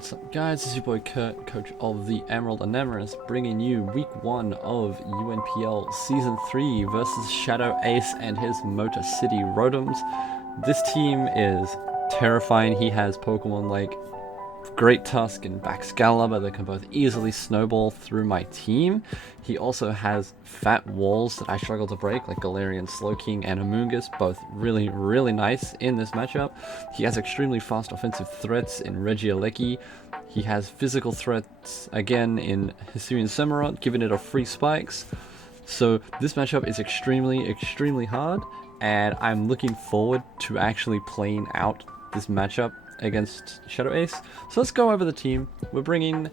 What's up guys, it's your boy Curt, coach of the EmeraldMiner, bringing you week 1 of UNPL Season 3 versus ShadowAce and his Motor City Rotoms. This team is terrifying. He has Pokemon like Great Tusk and Baxcalibur that can both easily snowball through my team. He also has fat walls that I struggle to break, like Galarian Slowking and Amoonguss, both really nice in this matchup. He has extremely fast offensive threats in Regieleki. He has physical threats again in Hisuian Samurott, giving it a free spikes. So this matchup is extremely hard, and I'm looking forward to actually playing out this matchup against ShadowAce. So let's go over the team. We're bringing,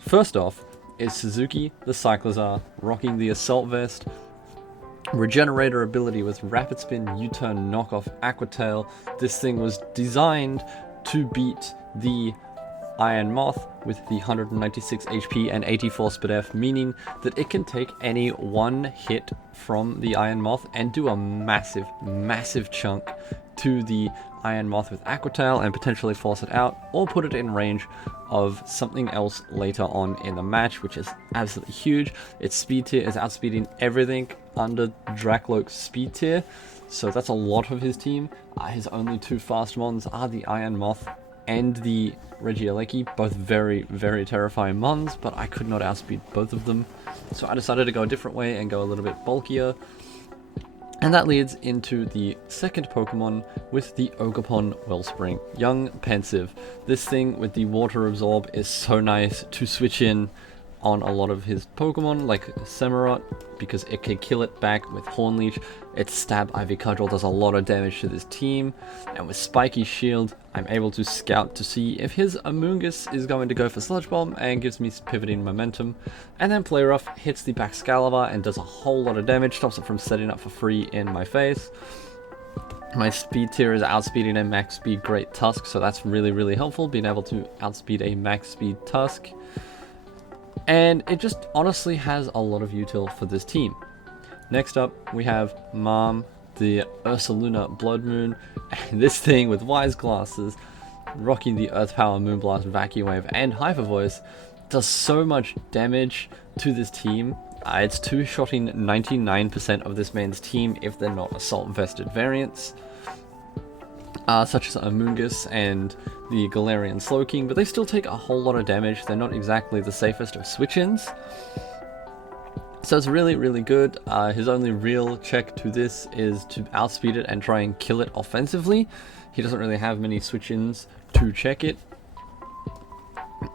first off, is Suzuki the Cyclozar, rocking the Assault Vest, Regenerator ability with Rapid Spin, U-Turn, Knockoff, Aqua Tail. This thing was designed to beat the Iron Moth with the 196 HP and 84 SpDef, meaning that it can take any one hit from the Iron Moth and do a massive chunk to the Iron Moth with Aqua Tail and potentially force it out or put it in range of something else later on in the match, which is absolutely huge. Its speed tier is outspeeding everything under Dracloak's speed tier, so that's a lot of his team. His only two fast mons are the Iron Moth and the Regieleki, both very terrifying mons, but I could not outspeed both of them, so I decided to go a different way and go a little bit bulkier. And that leads into the second Pokemon with the Ogerpon Wellspring, Young Pensive. This thing with the Water Absorb is so nice to switch in on a lot of his Pokemon, like Samurott, because it can kill it back with Horn Leech. Its Stab Ivy Cudgel does a lot of damage to this team, and with Spiky Shield, I'm able to scout to see if his Amoonguss is going to go for Sludge Bomb and gives me pivoting momentum. And then Play Rough hits the Baxcalibur and does a whole lot of damage, stops it from setting up for free in my face. My speed tier is outspeeding a max speed Great Tusk, so that's really helpful, being able to outspeed a max speed Tusk. And it just honestly has a lot of util for this team. Next up, we have Mom, the ursaluna-bloodmoon, and this thing with Wise Glasses, rocking the Earth Power, Moonblast, Vacuum Wave, and Hyper Voice, does so much damage to this team. It's two-shotting 99% of this man's team if they're not Assault-vested variants, such as Amoonguss and the Galarian Slowking, but they still take a whole lot of damage. They're not exactly the safest of switch-ins, so it's really good. His only real check to this is to outspeed it and try and kill it offensively. He doesn't really have many switch-ins to check it,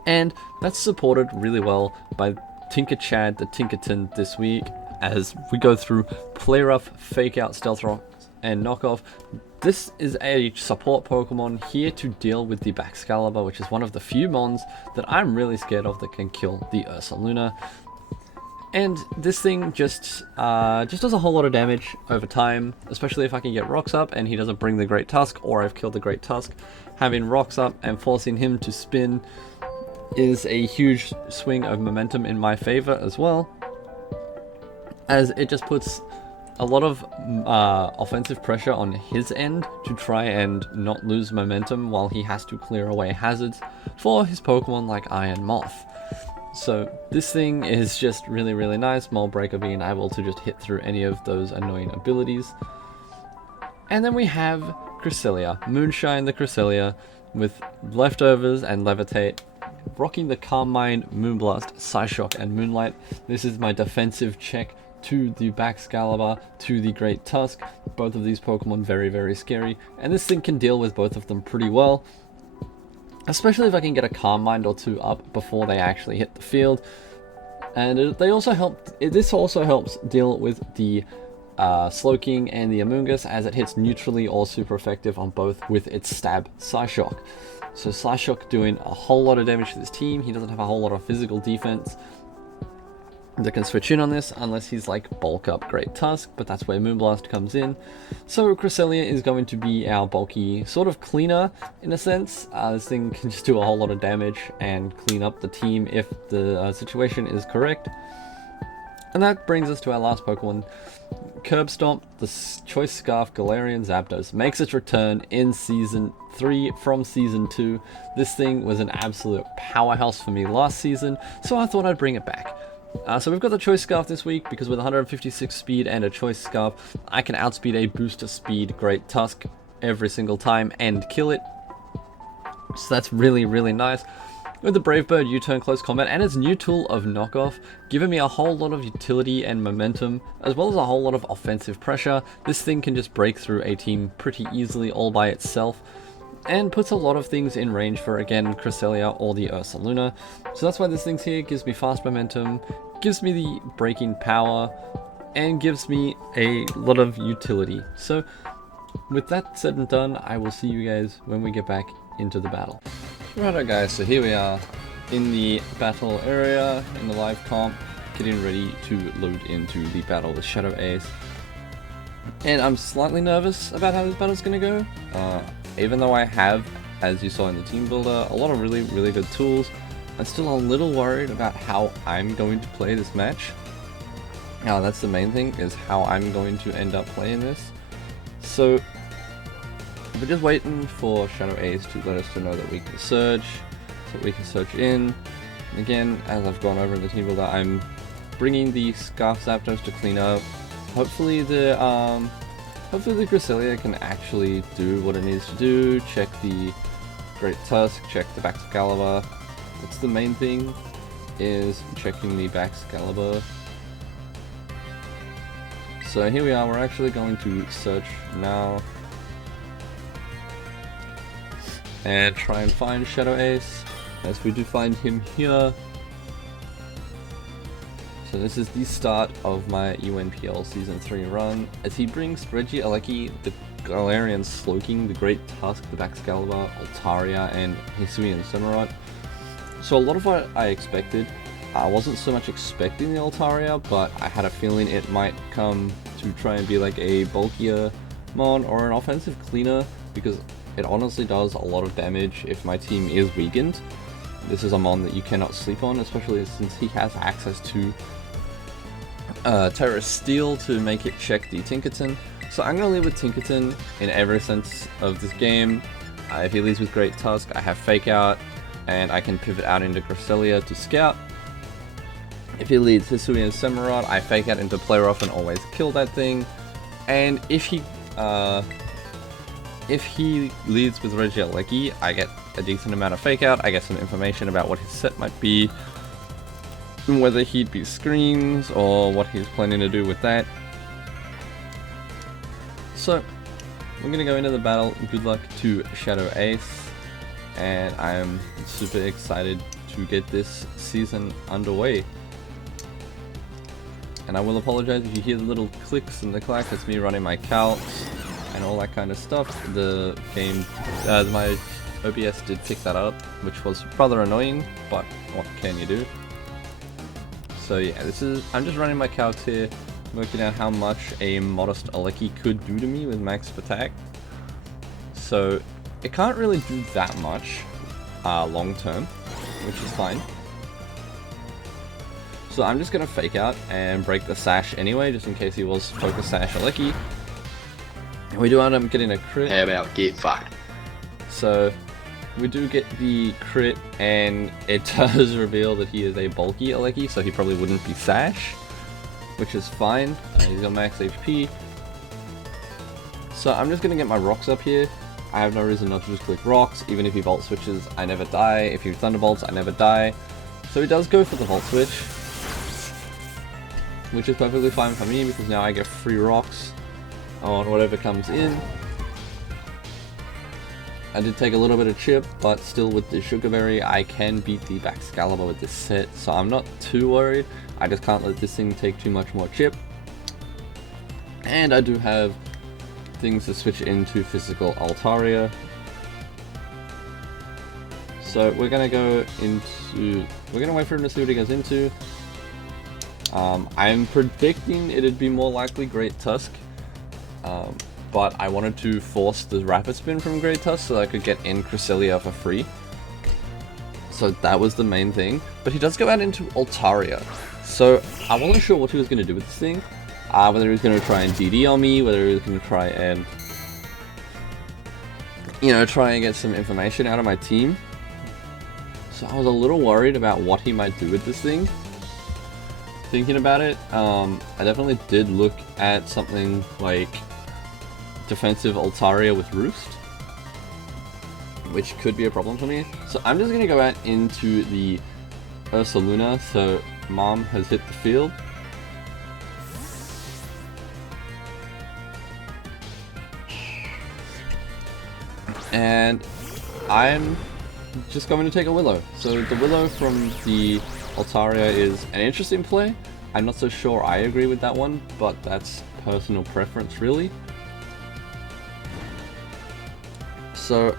and that's supported really well by Tinker Chad the Tinkerton this week, as we go through Play Rough, Fake Out, Stealth Rock, and Knockoff. This is a support Pokemon here to deal with the Baxcalibur, which is one of the few mons that I'm really scared of that can kill the Ursaluna. And this thing just does a whole lot of damage over time, especially if I can get Rocks up and he doesn't bring the Great Tusk, or I've killed the Great Tusk. Having Rocks up and forcing him to spin is a huge swing of momentum in my favor as well, as it just puts a lot of offensive pressure on his end to try and not lose momentum while he has to clear away hazards for his Pokemon like Iron Moth. So this thing is just really nice, Mold Breaker being able to just hit through any of those annoying abilities. And then we have Cresselia, Moonshine the Cresselia, with Leftovers and Levitate, rocking the Calm Mind, Moonblast, Psyshock, and Moonlight. This is my defensive check to the Baxcalibur, to the Great Tusk. Both of these Pokemon very scary, and this thing can deal with both of them pretty well, especially if I can get a Calm Mind or two up before they actually hit the field. And this also helps deal with the Slowking and the Amoonguss, as it hits neutrally or super effective on both with its Stab Psyshock. So Psyshock doing a whole lot of damage to this team. He doesn't have a whole lot of physical defense that can switch in on this unless he's like bulk up Great Tusk, but that's where Moonblast comes in. So Cresselia is going to be our bulky sort of cleaner in a sense. This thing can just do a whole lot of damage and clean up the team if the situation is correct. And that brings us to our last Pokemon, Curb Stomp, the Choice Scarf Galarian Zapdos, makes its return in Season 3 from Season 2. This thing was an absolute powerhouse for me last season, so I thought I'd bring it back. So we've got the Choice Scarf this week, because with 156 speed and a Choice Scarf, I can outspeed a booster speed Great Tusk every single time and kill it. So that's really, really nice. With the Brave Bird U-turn close combat and its new tool of knockoff, giving me a whole lot of utility and momentum, as well as a whole lot of offensive pressure, this thing can just break through a team pretty easily all by itself, and puts a lot of things in range for, again, Cresselia or the Ursaluna. So that's why this thing's here, gives me fast momentum, gives me the breaking power, and gives me a lot of utility. So with that said and done, I will see you guys when we get back into the battle. Righto guys, so here we are in the battle area, in the live comp, getting ready to load into the battle with ShadowAce. And I'm slightly nervous about how this battle's going to go. Even though I have, as you saw in the team builder, a lot of really, really good tools, I'm still a little worried about how I'm going to play this match. Now that's the main thing, is how I'm going to end up playing this. So we're just waiting for ShadowAce to let us know that we can search, so we can search in. And again, as I've gone over in the team builder, I'm bringing the Scarf Zapdos to clean up. Hopefully the Cresselia can actually do what it needs to do. Check the Great Tusk, check the Baxcalibur. That's the main thing, is checking the Baxcalibur. So here we are, we're actually going to search now and try and find ShadowAce, as we do find him here. So this is the start of my UNPL Season 3 run, as he brings Regieleki, the Galarian Slowking, the Great Tusk, the Baxcalibur, Altaria, and Hisuian Cimarron. So a lot of what I expected, I wasn't so much expecting the Altaria, but I had a feeling it might come to try and be like a bulkier mon or an offensive cleaner, because it honestly does a lot of damage if my team is weakened. This is a mon that you cannot sleep on, especially since he has access to Terra Steel to make it check the Tinkerton. So I'm going to lead with Tinkerton in every sense of this game. If he leads with Great Tusk, I have Fake Out, and I can pivot out into Cresselia to Scout. If he leads Hisuian Cimarron, I Fake Out into Play Rough and always kill that thing. And if he leads with Regieleki, I get a decent amount of Fake Out, I get some information about what his set might be, and whether he'd be screens, or what he's planning to do with that. So, we're gonna go into the battle. Good luck to ShadowAce, and I'm super excited to get this season underway. And I will apologize if you hear the little clicks and the clack, it's me running my calcs and all that kind of stuff. The game, my OBS did pick that up, which was rather annoying, but what can you do? So yeah, I'm just running my calcs here, working out how much a modest Aleki could do to me with max attack. So it can't really do that much long term, which is fine. So I'm just gonna Fake Out and break the Sash anyway, just in case he was Focus Sash Aleki. And we do end up getting a crit. How about get fucked? So we do get the crit, and it does reveal that he is a bulky Aleki, so he probably wouldn't be Sash, which is fine. He's got max HP. So I'm just gonna get my rocks up here. I have no reason not to just click rocks. Even if he Volt Switches, I never die. If he Thunderbolts, I never die. So he does go for the Volt Switch, which is perfectly fine for me, because now I get free rocks on whatever comes in. I did take a little bit of chip, but still with the Sugar Berry, I can beat the Baxcalibur with this set, so I'm not too worried. I just can't let this thing take too much more chip. And I do have things to switch into physical Altaria. So we're gonna wait for him to see what he goes into. I'm predicting it'd be more likely Great Tusk, but I wanted to force the Rapid Spin from Great Tusk so that I could get in Cresselia for free. So that was the main thing. But he does go out into Altaria, so I wasn't sure what he was going to do with this thing. Whether he's going to try and DD on me, whether he's going to try and, you know, try and get some information out of my team. So I was a little worried about what he might do with this thing. Thinking about it, I definitely did look at something like defensive Altaria with Roost, which could be a problem for me. So I'm just going to go out into the Ursaluna, so Mom has hit the field. And I'm just going to take a Willow. So the Willow from the Altaria is an interesting play. I'm not so sure I agree with that one, but that's personal preference really. So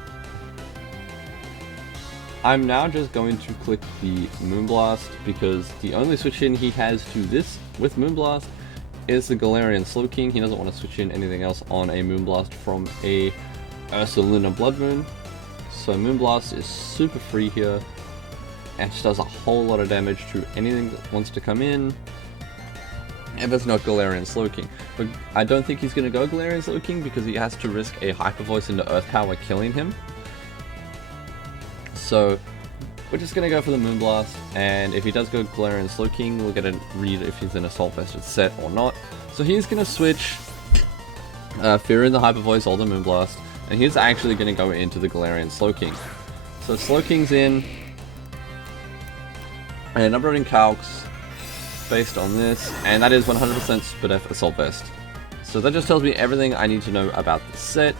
I'm now just going to click the Moonblast because the only switch in he has to this with Moonblast is the Galarian Slowking. He doesn't want to switch in anything else on a Moonblast from a ursaluna-bloodmoon. So Moonblast is super free here and just does a whole lot of damage to anything that wants to come in. If it's not Galarian Slowking. But I don't think he's going to go Galarian Slowking because he has to risk a Hyper Voice into Earth Power killing him. So we're just going to go for the Moonblast, and if he does go Galarian Slowking, we'll get a read if he's in Assault Vested set or not. So he's going to switch Fear in the Hyper Voice or the Moonblast, and he's actually going to go into the Galarian Slowking. So Slowking's in, and I'm running calcs based on this, and that is 100% Spadef Assault Vest. So that just tells me everything I need to know about the set.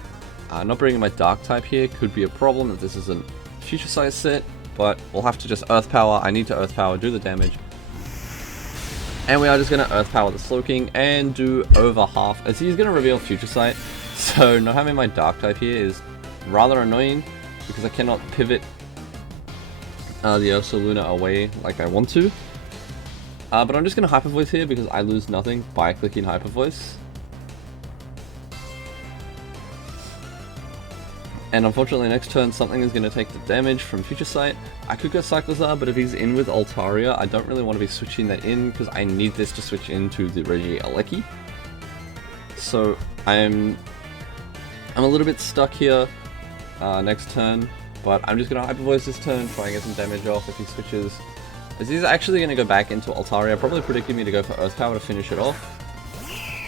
Not bringing my Dark type here could be a problem if this is a future size set, but we'll have to just Earth Power. I need to Earth Power, do the damage. And we are just going to Earth Power the Slowking and do over half, as he's going to reveal Future Sight. So not having my Dark type here is rather annoying because I cannot pivot the Ursaluna away like I want to. But I'm just going to Hyper Voice here because I lose nothing by clicking Hyper Voice. And unfortunately next turn something is going to take the damage from Future Sight. I could go Cyclizar, but if he's in with Altaria, I don't really want to be switching that in because I need this to switch into the Regieleki. So I'm a little bit stuck here next turn, but I'm just going to Hyper Voice this turn, try and get some damage off if he switches. As he's actually going to go back into Altaria, probably predicting me to go for Earth Power to finish it off.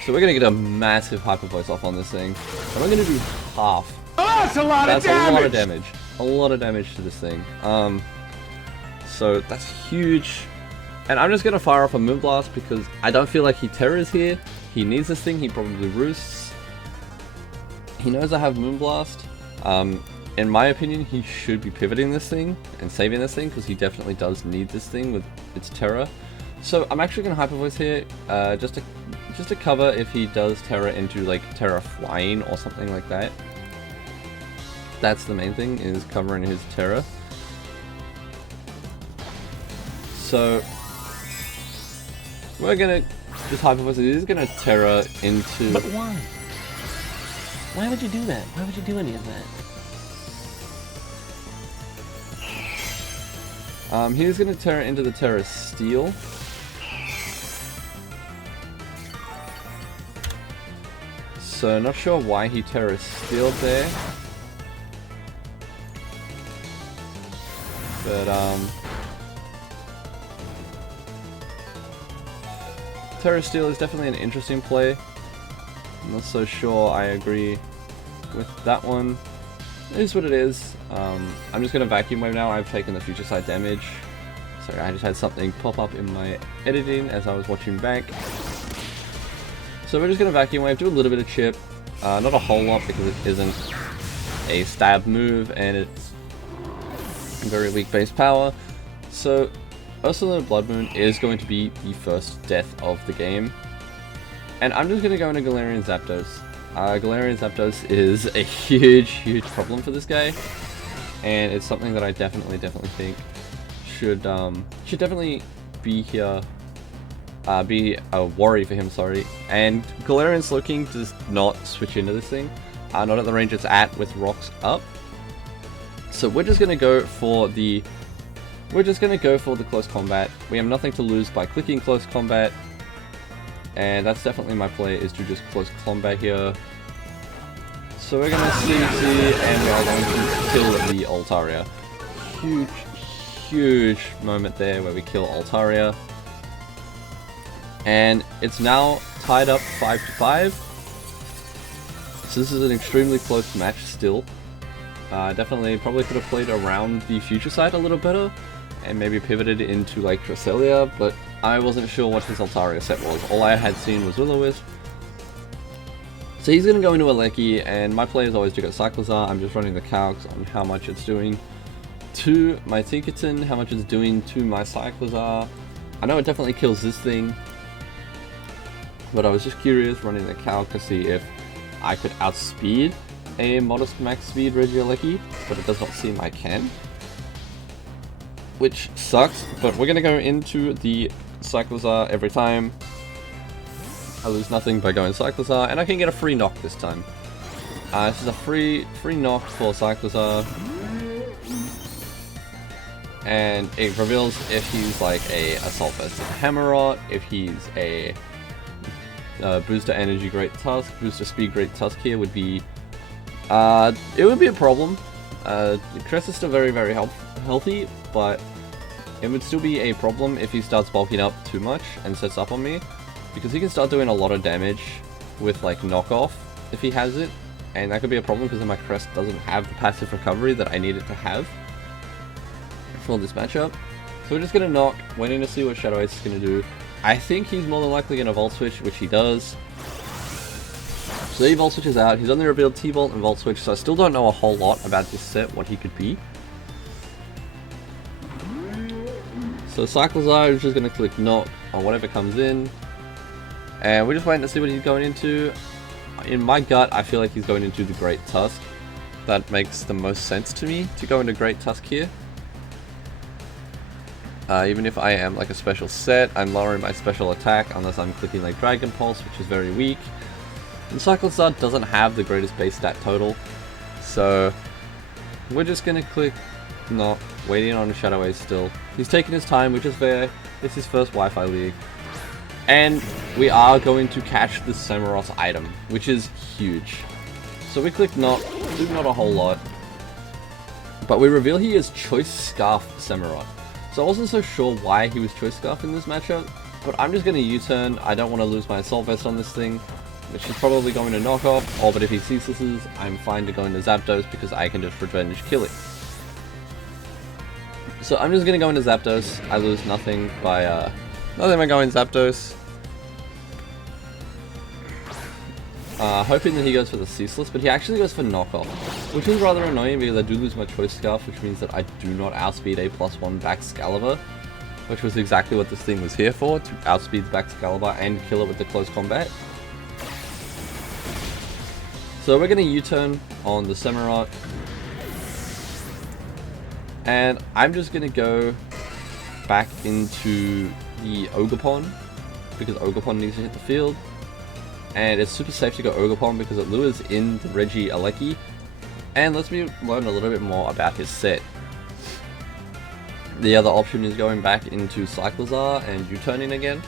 So we're going to get a massive Hyper Voice off on this thing. And we're going to do half. Oh, that's a lot of damage! That's a lot of damage. A lot of damage to this thing. So that's huge. And I'm just going to fire off a Moonblast because I don't feel like he terrors here. He needs this thing. He probably roosts. He knows I have Moonblast. In my opinion, he should be pivoting this thing and saving this thing because he definitely does need this thing with its Terra. So I'm actually going to Hyper Voice here just to cover if he does Terra into like Terra Flying or something like that. That's the main thing, is covering his Terra. So we're going to just Hyper Voice. He's going to Terra into... But why? Why would you do that? Why would you do any of that? He's going to Terra into the Terra Steel. So not sure why he Terra Steeled there. But Terra Steel is definitely an interesting play. I'm not so sure I agree with that one. It is what it is. I'm just going to Vacuum Wave now. I've taken the Future Sight damage. Sorry, I just had something pop up in my editing as I was watching back. So we're just going to Vacuum Wave, do a little bit of chip. Not a whole lot because it isn't a stab move and it's very weak base power. So ursaluna-bloodmoon is going to be the first death of the game. And I'm just going to go into Galarian Zapdos. Galarian Zapdos is a huge problem for this guy, and it's something that I definitely think should definitely be here, be a worry for him. Sorry. And Galarian Slowking does not switch into this thing, not at the range it's at with rocks up. So we're just gonna go for the close combat. We have nothing to lose by clicking close combat. And that's definitely my play, is to just close combat here. So we're gonna CC, and we are going to kill the Altaria. Huge moment there where we kill Altaria. And it's now tied up 5-5. So this is an extremely close match still. Definitely probably could have played around the future side a little better and maybe pivoted into like Dressalia, but I wasn't sure what his Altaria set was. All I had seen was Will-O-Wisp. So he's going to go into Alecki, and my play is always to go Cyclozar. I'm just running the calcs on how much it's doing to my Tinkerton, how much it's doing to my Cyclozar. I know it definitely kills this thing, but I was just curious running the calc to see if I could outspeed a modest max speed Regieleki, but it does not seem I can. Which sucks, but we're going to go into the Cyclozar every time. I lose nothing by going Cyclozar, and I can get a free knock this time. This is a free knock for Cyclozar. And it reveals if he's like a Assault Vested Hammerot, if he's a Booster Energy Great Tusk, Booster Speed Great Tusk here would be... it would be a problem. Crest is still very healthy, but it would still be a problem if he starts bulking up too much and sets up on me. Because he can start doing a lot of damage with like knockoff if he has it, and that could be a problem because my crest doesn't have the passive recovery that I need it to have for this matchup. So we're just gonna knock, waiting to see what ShadowAce is gonna do. I think he's more than likely gonna Volt Switch, which he does. So he Volt Switches out, he's only revealed T-Bolt and Volt Switch, so I still don't know a whole lot about this set, what he could be. So Cyclozar is just gonna click knock on whatever comes in. And we're just waiting to see what he's going into. In my gut, I feel like he's going into the Great Tusk. That makes the most sense to me, to go into Great Tusk here. Even if I am like a special set, I'm lowering my special attack unless I'm clicking like Dragon Pulse, which is very weak. And Cyclozar doesn't have the greatest base stat total. So we're just going to click knock, waiting on ShadowAce still. He's taking his time, which is fair. It's his first Wi-Fi League. And we are going to catch the Samurott item, which is huge. So we click not, do not a whole lot. But we reveal he is Choice Scarf Samurott. So I wasn't so sure why he was Choice Scarf in this matchup, but I'm just going to U-turn. I don't want to lose my Assault Vest on this thing, which is probably going to knock off. But if he ceaselesses, I'm fine to go into Zapdos because I can just revenge kill it. So I'm just going to go into Zapdos. I lose nothing by nothing by going Zapdos. Hoping that he goes for the Ceaseless, but he actually goes for Knockoff, which is rather annoying because I do lose my Choice Scarf, which means that I do not outspeed a +1 Baxcalibur, which was exactly what this thing was here for, to outspeed Baxcalibur and kill it with the close combat. So we're going to U-turn on the Samurott, and I'm just going to go back into the Ogerpon, because Ogerpon needs to hit the field. And it's super safe to go Ogerpon because it lures in the Regieleki and lets me learn a little bit more about his set. The other option is going back into Cyclozar and U-turning again.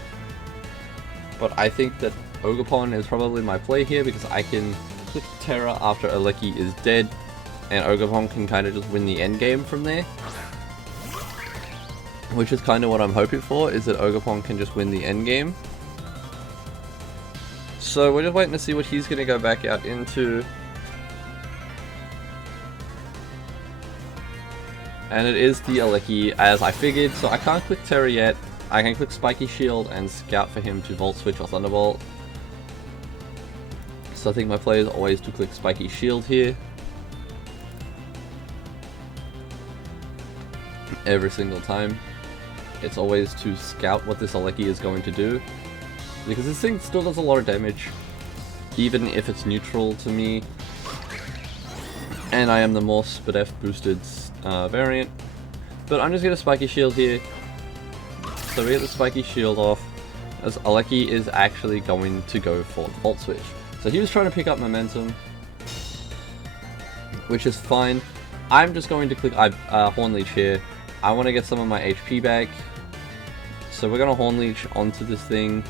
But I think that Ogerpon is probably my play here because I can click Terra after Alecki is dead, and Ogerpon can kind of just win the end game from there. Which is kind of what I'm hoping for, is that Ogerpon can just win the end game. So we're just waiting to see what he's going to go back out into. And it is the Alecki, as I figured, so I can't click Terra yet. I can click Spiky Shield and scout for him to Volt Switch or Thunderbolt. So I think my play is always to click Spiky Shield here. Every single time. It's always to scout what this Alecki is going to do. Because this thing still does a lot of damage, even if it's neutral to me. And I am the more SPDF boosted variant. But I'm just going to Spiky Shield here. So we get the Spiky Shield off, as Alecki is actually going to go for the Volt Switch. So he was trying to pick up momentum, which is fine. I'm just going to click Horn Leech here. I want to get some of my HP back. So we're going to Horn Leech onto this thing.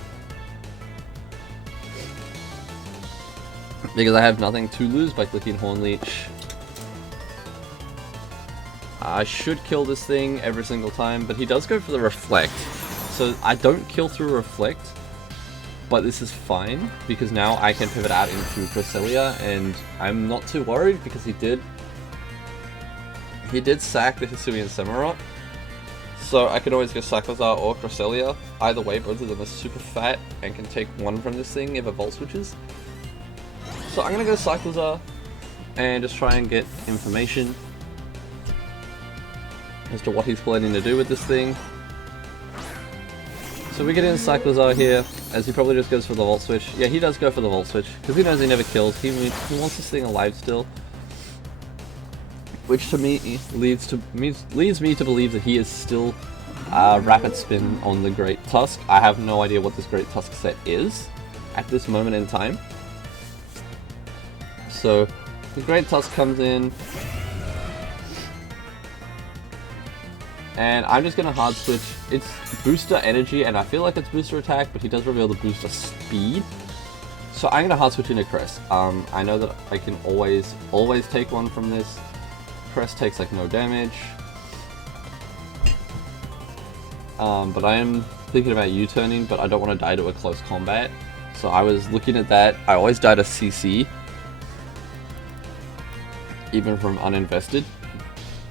because I have nothing to lose by clicking Horn Leech. I should kill this thing every single time, but he does go for the Reflect. So I don't kill through Reflect, but this is fine, because now I can pivot out into Cresselia, and I'm not too worried, because he did sack the Hisuian Samurott. So I could always go Cyclizar or Cresselia. Either way, both of them are super fat, and can take one from this thing if it Volt Switches. So I'm gonna go Cyclizar, and just try and get information as to what he's planning to do with this thing. So we get in Cyclizar here, as he probably just goes for the Volt Switch. Yeah, he does go for the Volt Switch, because he knows he never kills. He wants this thing alive still. Which to me leads me to believe that he is still Rapid Spin on the Great Tusk. I have no idea what this Great Tusk set is at this moment in time. So the Great Tusk comes in, and I'm just going to hard switch. It's booster energy, and I feel like it's booster attack, but he does reveal the booster speed. So I'm going to hard switch into Crest. I know that I can always take one from this. Crest takes like no damage. But I am thinking about U-turning, but I don't want to die to a close combat. So I was looking at that. I always die to CC, even from uninvested.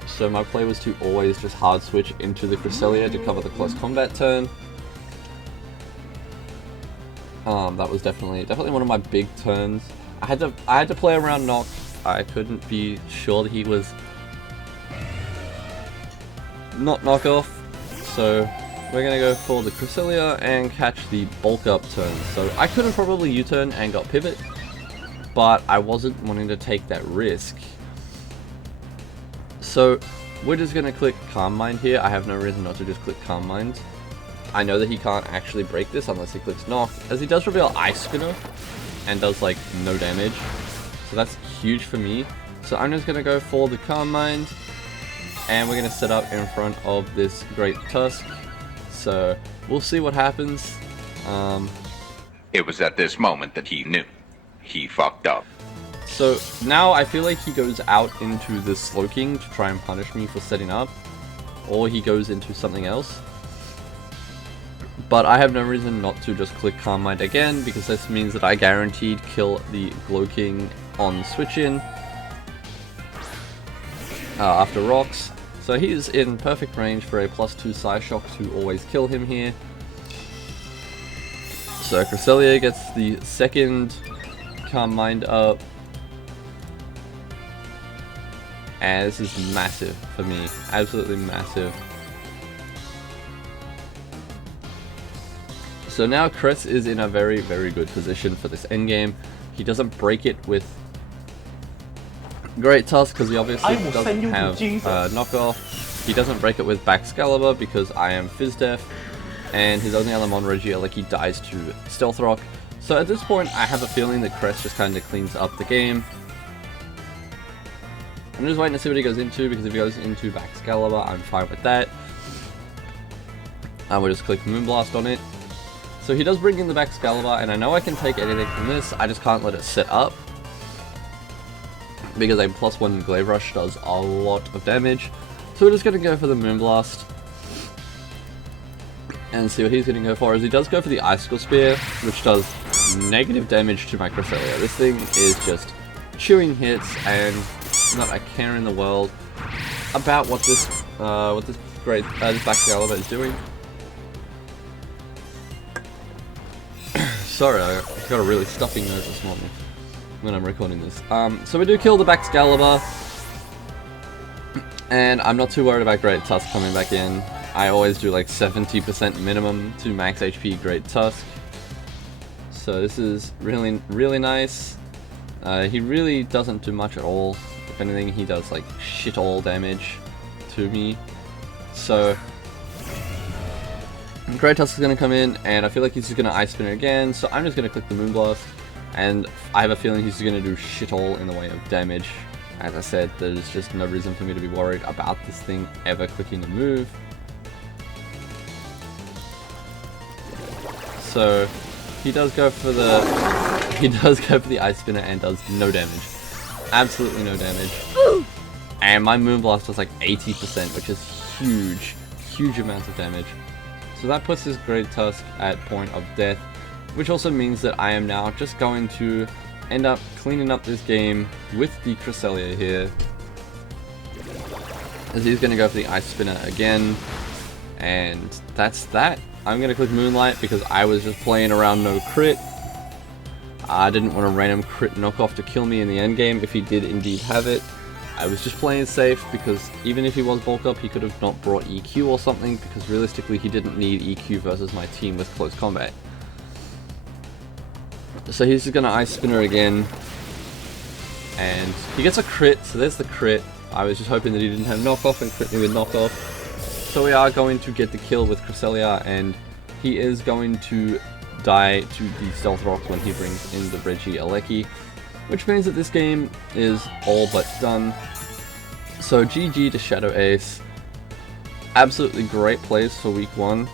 So my play was to always just hard switch into the Cresselia to cover the close combat turn. That was definitely one of my big turns. I had to play around Nock. I couldn't be sure that he was not knockoff. So we're gonna go for the Cresselia and catch the bulk up turn. So I could have probably U-turn and got pivot, but I wasn't wanting to take that risk. So we're just going to click Calm Mind here. I have no reason not to just click Calm Mind. I know that he can't actually break this unless he clicks Knock, as he does reveal Ice Spinner and does like no damage. So that's huge for me. So I'm just going to go for the Calm Mind, and we're going to set up in front of this Great Tusk. So we'll see what happens. It was at this moment that he knew. He fucked up. So now I feel like he goes out into the Slowking to try and punish me for setting up, or he goes into something else. But I have no reason not to just click Calm Mind again, because this means that I guaranteed kill the Glowking on switch in after rocks. So he's in perfect range for a +2 Psyshock to always kill him here. So Cresselia gets the second Calm Mind up. And this is massive for me, absolutely massive. So now Crest is in a very, very good position for this endgame. He doesn't break it with Great Tusk because he obviously doesn't have knockoff. He doesn't break it with Baxcalibur because I am Fizdef, and his only other Mon-Regia, like, he dies to Stealth Rock. So at this point, I have a feeling that Crest just kind of cleans up the game. I'm just waiting to see what he goes into, because if he goes into Baxcalibur, I'm fine with that. We'll just click Moonblast on it. So he does bring in the Baxcalibur, and I know I can take anything from this, I just can't let it sit up, because a +1 Glaive Rush does a lot of damage. So we're just going to go for the Moonblast and see what he's going to go for, as he does go for the Icicle Spear, which does negative damage to my Cresselia. This thing is just chewing hits, and not a care in the world about what this Baxcalibur is doing. Sorry, I got a really stuffy nose this morning when I'm recording this. So we do kill the Baxcalibur, and I'm not too worried about Great Tusk coming back in. I always do like 70% minimum to max HP Great Tusk. So this is really, really nice. He really doesn't do much at all. If anything, he does like shit all damage to me. So Great Tusk is going to come in, and I feel like he's just going to Ice Spin it again, so I'm just going to click the Moonblast, and I have a feeling he's going to do shit all in the way of damage. As I said, there's just no reason for me to be worried about this thing ever clicking a move. So he does go for the he does go for the Ice Spinner and does no damage. Absolutely no damage. And my Moonblast does like 80%, which is huge. Huge amounts of damage. So that puts this Great Tusk at point of death, which also means that I am now just going to end up cleaning up this game with the Cresselia here. As he's going to go for the Ice Spinner again. And that's that. I'm going to click Moonlight because I was just playing around no crit. I didn't want a random crit knockoff to kill me in the endgame if he did indeed have it. I was just playing safe because even if he was bulk up, he could have not brought EQ or something, because realistically he didn't need EQ versus my team with close combat. So he's just going to Ice Spinner again. And he gets a crit, so there's the crit. I was just hoping that he didn't have knockoff and crit me with knockoff. So we are going to get the kill with Cresselia, and he is going to die to the Stealth Rocks when he brings in the Reggie Alecki, which means that this game is all but done. So GG to ShadowAce. Absolutely great plays for week 1.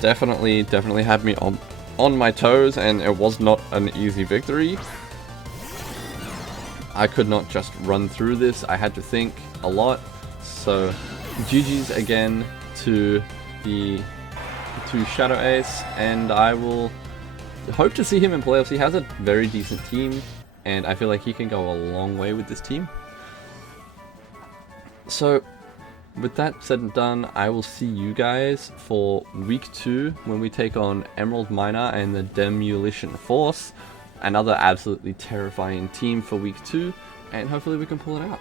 Definitely had me on my toes, and it was not an easy victory. I could not just run through this, I had to think a lot. So GG's again to ShadowAce, and I will hope to see him in playoffs. He has a very decent team, and I feel like he can go a long way with this team. So with that said and done, I will see you guys for week 2 when we take on EmeraldMiner and the Demolition Force. Another absolutely terrifying team for week 2, and hopefully we can pull it out.